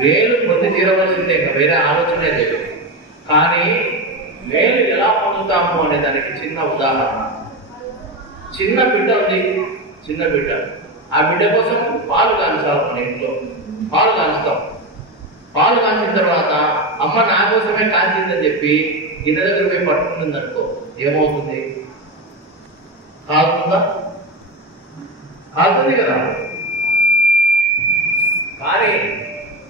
వేలు పొంది తీరవలసిందే, ఇంకా వేరే ఆలోచనే లేదు. కానీ వేలు ఎలా పొందుతాము అనే దానికి చిన్న ఉదాహరణ. చిన్న బిడ్డ ఉంది, చిన్న బిడ్డ. ఆ బిడ్డ కోసం పాలు కాంచాలి. మన ఇంట్లో పాలు కాంచుతాం. పాలు కాంచిన తర్వాత అమ్మ నా కోసమే కాంచిందని చెప్పి గిన్నె దగ్గర పోయి పట్టుకుంటుంది అనుకో, ఏమవుతుంది? కాలుతుందా? కాలుతుంది కదా. కానీ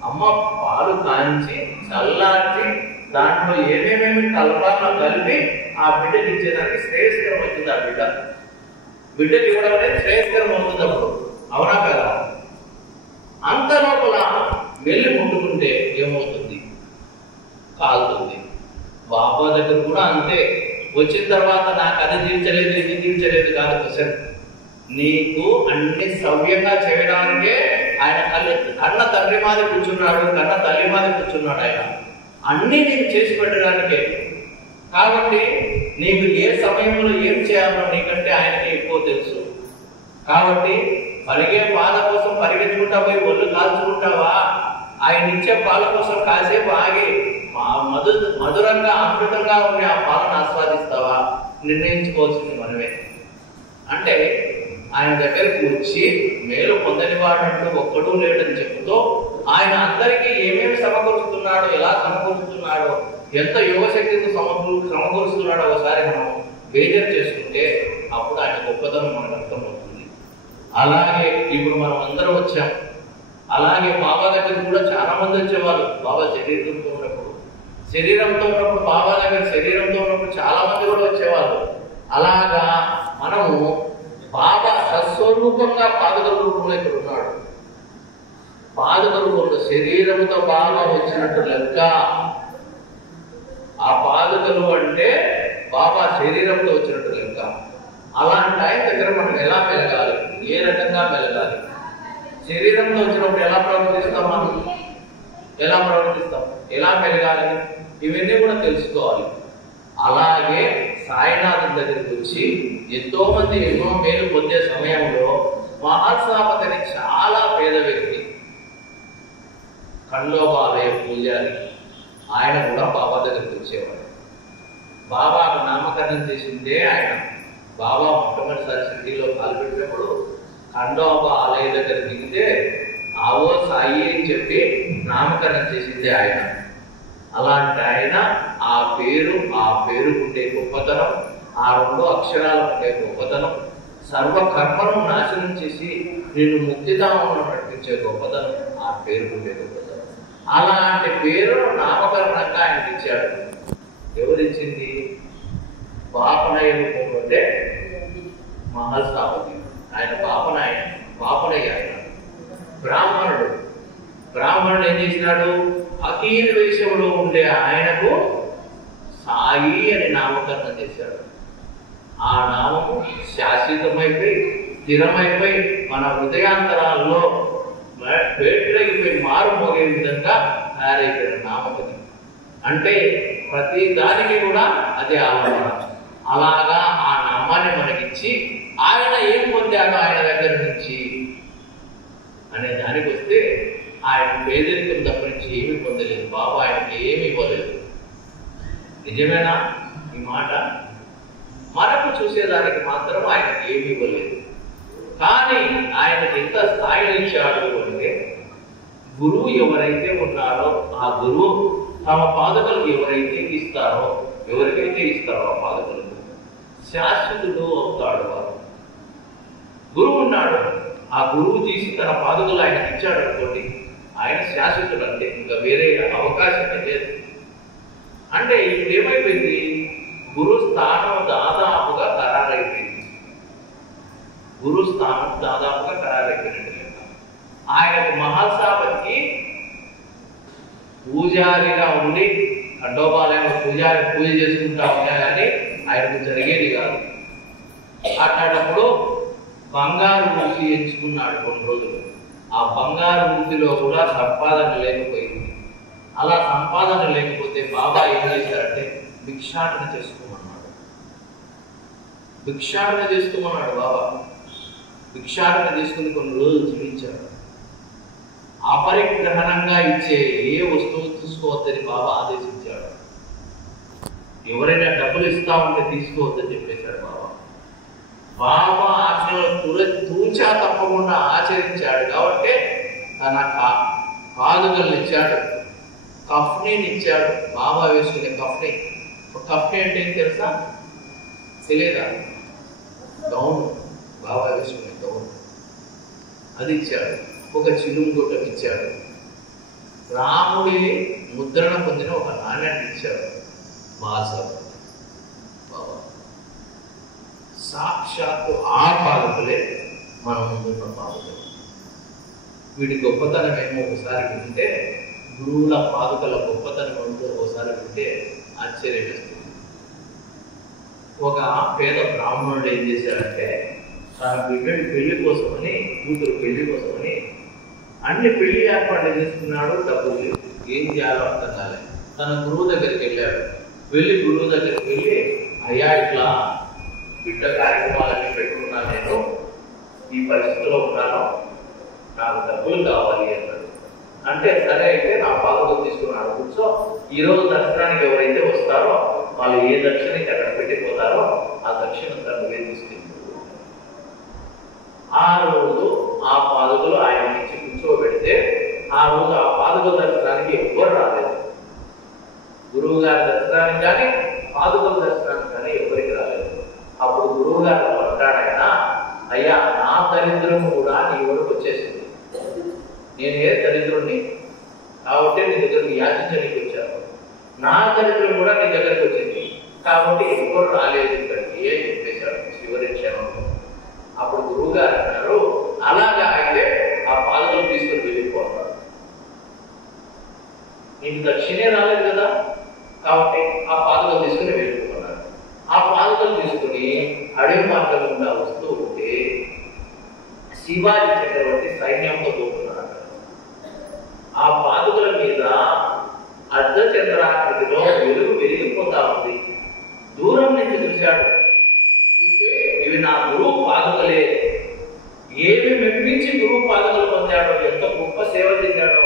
అమ్మ పాలు కాంచి చల్లార్చి దాంట్లో ఏమేమేమి కలపాలో కలిపి ఆ బిడ్డకి ఇచ్చేదానికి శ్రేయస్కరం అవుతుంది. ఆ బిడ్డకి ఇవ్వడం అనేది శ్రేయస్కరం అవుతుంది అప్పుడు, అవునా కదా? అంత లోపల వెళ్ళి ముట్టుకుంటే ఏమవుతుంది? కాలుతుంది. బాబా దగ్గర కూడా అంతే. వచ్చిన తర్వాత నాకు అది తీర్చలేదు ఇది తీర్చలేదు కాదు క్వశ్చన్. నీకు అన్ని సవ్యంగా చేయడానికే ఆయన కన్న తండ్రి మాది కూర్చున్నాడు, కన్న తల్లి మాది కూర్చున్నాడు. ఆయన అన్నీ నీకు చేసి పెట్టడానికే. కాబట్టి నీకు ఏ సమయంలో ఏం చేయాలో నీకంటే ఆయనకి ఎక్కువ తెలుసు. కాబట్టి పరిగే పాల కోసం పరిగెత్తుకుంటా పోయి ఒళ్ళు కాల్చుకుంటావా? ఆయన ఇచ్చే పాల కోసం కాసేపు ఆగి మధురంగా అమృతంగా ఉండే ఆ పాలను ఆస్వాదిస్తావా? నిర్ణయించుకోవాల్సింది మనమే. అంటే ఆయన దగ్గరికి వచ్చి మేలు పొందని వాడంటూ ఒక్కడూ లేడని చెప్తూ ఆయన అందరికీ ఏమేమి సమకూరుస్తున్నాడో, ఎలా సమకూరుస్తున్నాడో, ఎంత యువశక్తితో సమకూరుస్తున్నాడో ఒకసారి మనం బేజర్ చేసుకుంటే అప్పుడు ఆయన గొప్పతనం మనకు అర్థమవుతుంది. అలాగే ఇప్పుడు మనం అందరం వచ్చాం. అలాగే బాబా దగ్గర కూడా చాలా మంది వచ్చేవాళ్ళు. బాబా శరీరంతో ఉన్నప్పుడు బాబా దగ్గర శరీరంతో ఉన్నప్పుడు చాలా మంది కూడా వచ్చేవాళ్ళు. అలాగా మనము బాబా సస్వరూపంగా పాదుకల రూపంలో ఇక్కడ ఉన్నాడు. పాదుకల రూపంలో శరీరంతో బాగా వచ్చినట్టు లెక్క. ఆ పాదుకలు అంటే బాబా శరీరంతో వచ్చినట్టు లెక్క. అలాంటి ఆయన దగ్గర మనం ఎలా మెలగాలి, ఏ రకంగా మెలగాలి? శరీరంతో వచ్చినప్పుడు ఎలా ప్రవర్తిస్తాం, మనం ఎలా ప్రవర్తిస్తాం, ఎలా మెలగాలి, ఇవన్నీ కూడా తెలుసుకోవాలి. అలాగే సాయినాథం దగ్గరికి వచ్చి ఎంతో మంది ఎన్నో మేలు పొందే సమయంలో మహాత్సాపతిని చాలా పేద వ్యక్తి, ఖండోబాలయ పూజారి, ఆయన కూడా బాబా దగ్గరికి వచ్చేవాడు. బాబాకు నామకరణం చేసిందే ఆయన. బాబా మొట్టమొదటిసారి షిరిడీలో పాల్గొన్నప్పుడు ఖండోబా ఆలయ దగ్గర దిగితే ఆవో సాయి అని చెప్పి నామకరణం చేసిందే ఆయన. అలాంటి ఆయన ఆ పేరుకుండే గొప్పతనం, ఆ 2 అక్షరాలు ఉండే గొప్పతనం, సర్వకర్మను నాశనం చేసి నిన్ను ముక్తిధామంలో నడిపించే గొప్పతనం ఆ పేరుకుండే గొప్పతనం. అలాంటి పేరును నామకరణంగా ఆయనకి ఇచ్చాడు. ఎవరిచ్చింది? బాపనయ్య రూపంలో ఉండే మహాస్థాపతి. ఆయన బాపనయ్య ఆయన బ్రాహ్మణుడు ఏం చేసినాడు? అఖీల్ వేషంలో ఉండే ఆయనకు సాయి అని నామకరణం చేశాడు. ఆ నామము శాశ్వతమైపోయి స్థిరమైపోయి మన హృదయాంతరాల్లో పేట్లగిపోయి మారుమోగే విధంగా తయారైపోయిన నామకది. అంటే ప్రతి దానికి కూడా అదే ఆలోచన. అలాగా ఆ నామాన్ని మనకిచ్చి ఆయన ఏం పొందాడో ఆయన దగ్గర నుంచి అనే దానికి వస్తే ఆయన పేదరికం తప్ప నుంచి ఏమీ పొందలేదు. బాబా ఆయనకి ఏమీ ఇవ్వలేదు. నిజమేనా ఈ మాట? మనకు చూసేదానికి మాత్రం ఆయనకి ఏమీ ఇవ్వలేదు. కానీ ఆయనకి ఎంత స్థాయిని ఇచ్చాడు అంటే, గురువు ఎవరైతే ఉన్నారో ఆ గురువు తమ పాదకులకు ఎవరికైతే ఇస్తారో ఆ పాదకులకు శాశ్వతుడు అవుతాడు. వారు గురువు ఉన్నాడు, ఆ గురువు తీసి తన పాదకులు ఆయనకి ఇచ్చాడు అనుకోండి, ఆయన శాశ్వతుడు. అంటే ఇంకా వేరే అవకాశమే లేదు. అంటే ఇప్పుడు ఏమైపోయింది? గురు స్థానం దాదాపుగా ఖరారైపోయింది. ఆయనకు మహాసాపతికి పూజారిగా ఉండి ఖండోబాలయంలో పూజ చేసుకుంటా ఉన్నా కానీ ఆయనకు జరిగేది కాదు. అట్లాంటప్పుడు బంగారు వృత్తి ఎంచుకున్నాడు కొన్ని రోజులు. ఆ బంగారు వృత్తిలో కూడా సంపాదన లేకపోయింది. అలా సంపాదన లేకపోతే బాబా ఏం చేశారంటే భిక్షాటన చేసుకోమన్నాడు. బాబా భిక్షాటన చేసుకుని కొన్ని రోజులు జీవించాడు. అపరిగ్రహణంగా ఇచ్చే ఏ వస్తువు తీసుకోవద్దని బాబా ఆదేశించాడు. ఎవరైనా డబ్బులు ఇస్తా ఉంటే తీసుకోవద్దని చెప్పేశాడు బాబా. బాబా ఆజ్ఞలు తూచా తప్పకుండా ఆచరించాడు కాబట్టి తన పాదుకలను ఇచ్చాడు, కఫ్నీని ఇచ్చాడు. బాబా వేసుకునే కఫ్నీ. కఫ్నీ అంటే ఏం తెలుసా? తెలియదా? గౌన్, బాబా వేసుకునే గౌన్ అది ఇచ్చాడు. ఒక చిలుము గుట్టం ఇచ్చాడు. రాముడి ముద్రణ పొందిన ఒక నాణ్యాన్ని ఇచ్చాడు బాసాబు బాబా. సాక్షాత్తు ఆ పాదుకలే మనం ముందున్న పాదుకలు. వీటి గొప్పతనం ఏమో ఒకసారి వింటే, గురువుల పాదుకల గొప్పతనం ఏమో ఒకసారి వింటే ఆశ్చర్యం వేస్తుంది. ఒక పేద బ్రాహ్మణుడు ఏం చేశాడంటే, తన బిడ్డడి పెళ్లి కోసమని, కూతురు పెళ్లి కోసమని అన్ని పెళ్లి ఏర్పాట్లు చేసుకున్నాడు. డబ్బులు లేవు, ఏం చేయాలో అర్థం కాలేదు. తన గురువు దగ్గరికి వెళ్ళాడు. గురువు దగ్గరికి వెళ్ళి, అయ్యా ఇట్లా బిడ్డ కార్యక్రమాలన్నీ పెట్టుకున్నాను, నేను ఈ పరిస్థితిలో ఉన్నాను, నాకు డబ్బులు కావాలి అన్నాడు. అంటే సరే అయితే నా పాదుకలు తీసుకున్నాడు, కూర్చో, ఈరోజు దర్శనానికి ఎవరైతే వస్తారో వాళ్ళు ఏ దక్షిణకి అక్కడ పెట్టిపోతారో ఆ దక్షిణ నువ్వే తీసుకెళ్ళి. ఆ రోజు ఆ పాదుకలు ఆయన నుంచి కూర్చోబెడితే ఆ రోజు ఆ పాదుకల దర్శనానికి ఎవ్వరు రాలేదు. గురువు గారి దర్శనానికి కానీ పాదుకల దర్శనానికి కానీ ఎవరికి రాలేదు. అప్పుడు గురువు గారు అంటాడాయన, అయ్యా నా దరిద్రం కూడా నీ వరకు వచ్చేసింది, నేనే దరిద్రుణ్ణి కాబట్టి నీ దగ్గరికి యాచించడానికి వచ్చాను, నా దరిద్రం కూడా నీ దగ్గరికి వచ్చింది కాబట్టి ఎవరు రాలేదు ఇక్కడికి అని చెప్పేశాడు చివరి క్షణంలో. అప్పుడు గురువు గారు అన్నారు, అలాగా అయితే ఆ పాదుకలు తీసుకుని వెళ్ళిపోతాడు, నీకు దక్షిణే రాలేదు కదా కాబట్టి ఆ పాదుకలు తీసుకుని వెళ్ళిపోతున్నాడు. ఆ పాదుకలు తీసుకుని అడవి మార్గం గుండా వస్తూ ఉంటే శివాజీ చక్రవర్తి సైన్యంతో పోతున్నాడు. ఆ పాదుకల మీద అర్ధచంద్రాకృతిలో వెలుగు వెలిగిపోతా ఉంది. దూరం నుంచి చూశాడు. చూసి ఇవి నా గురువు పాదుకలే, ఏమి మెప్పించి గురువు పాదుకలు పొందాడో, ఎంత గొప్ప సేవ చేశాడో,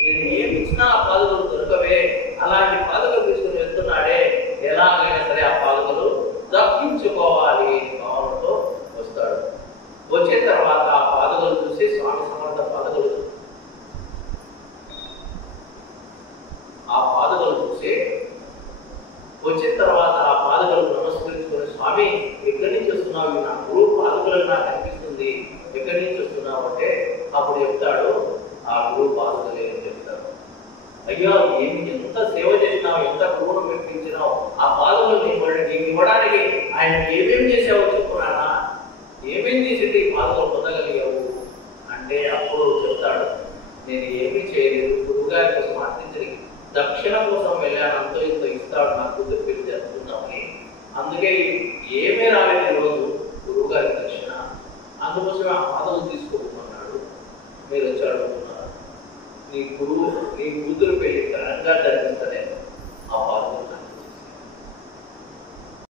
నేను ఏమి ఇచ్చినా ఆ పాదుకలు దొరకవే, అలాంటి పాదుకలు తీసుకుని వెళ్తున్నాడే, ఎలాగైనా సరే ఆ పాదుకలు దక్కించుకోవాలి భావనతో వస్తాడు. వచ్చిన తర్వాత ఆ పాదుకలు చూసి స్వామి సమర్థ పాదుకలు, ఆ పాదుకలు చూసి వచ్చిన తర్వాత ఆ పాదుకలు నమస్కరించుకుని, స్వామి ఎక్కడి నుంచి వస్తున్నావు, నా గురువు పాదుకలు నాకు అనిపిస్తుంది, ఎక్కడి నుంచి వస్తున్నావు అంటే అప్పుడు చెప్తాడు, ఆ గురువు పాదుకలే అని చెప్తాడు. అయ్యో ఏమి ఎంత సేవ చేసినావు, ఎంత గురువును మెప్పించినావు, ఆ పాదుకలు నీకు ఇవ్వడానికి ఆయన ఏమేమి చేసావో చెప్పుకున్నానా, ఏమేం చేసింది ఈ పాదుకలు పొందగలిగావు అంటే అప్పుడు చెప్తాడు, నేను ఏమీ చేయలేదు, గురువుగారి కోసం అర్థించడానికి దక్షిణ కోసం వెళ్ళాను, అంతో ఇంత ఇస్తాడు నా కూతురు పెళ్లి జరుపుకుందామని, అందుకే ఏమీ రాలేదు ఈరోజు గురువు గారి దక్షిణ, అందుకోసమే ఆ పాదలు తీసుకోబోతున్నాడు. మీరు వచ్చి అడుగుతున్నారు, నీ కూతురు పెళ్లి ఘనంగా